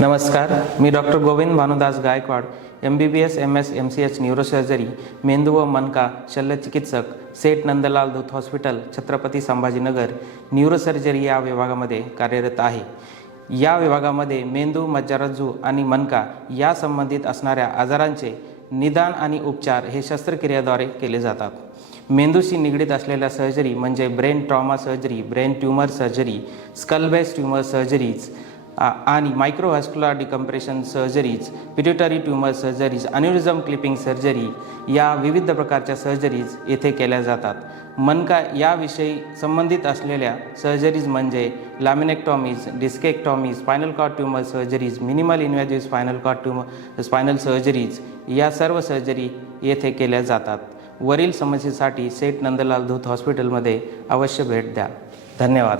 नमस्कार, मी doctor Govind Bhanudas Gaikwad, MBBS MS MCH neurosurgery, मेंदू व मनका शल्यचिकित्सक, सेठ नंदलाल धूत हॉस्पिटल, छत्रपती संभाजीनगर, न्यूरोसर्जरी या विभागामध्ये कार्यरत आहे। या विभागामध्ये मेंदू, मज्जारज्जू आणि मनका या संबंधित असणाऱ्या आजारांचे निदान आणि उपचार हे शस्त्रक्रियेद्वारे केले जातात। मेंदूशी निगडीत असलेल्या सर्जरी म्हणजे brain trauma surgery, brain tumour surgery, skull base tumour surgeries आणि microvascular decompression surgeries, pituitary tumour surgeries, aneurysm clipping surgery या विविध प्रकारच्या सर्जरीज येथे केल्या जातात। मनका याविषयी संबंधित असलेल्या सर्जरीज म्हणजे laminectomies, discectomies, spinal cord tumour surgeries, minimal invasive spinal cord tumour spinal surgeries या सर्व सर्जरी येथे केल्या जातात। वरील समस्येसाठी सेठ नंदलाल धूत हॉस्पिटलमध्ये अवश्य भेट द्या। धन्यवाद।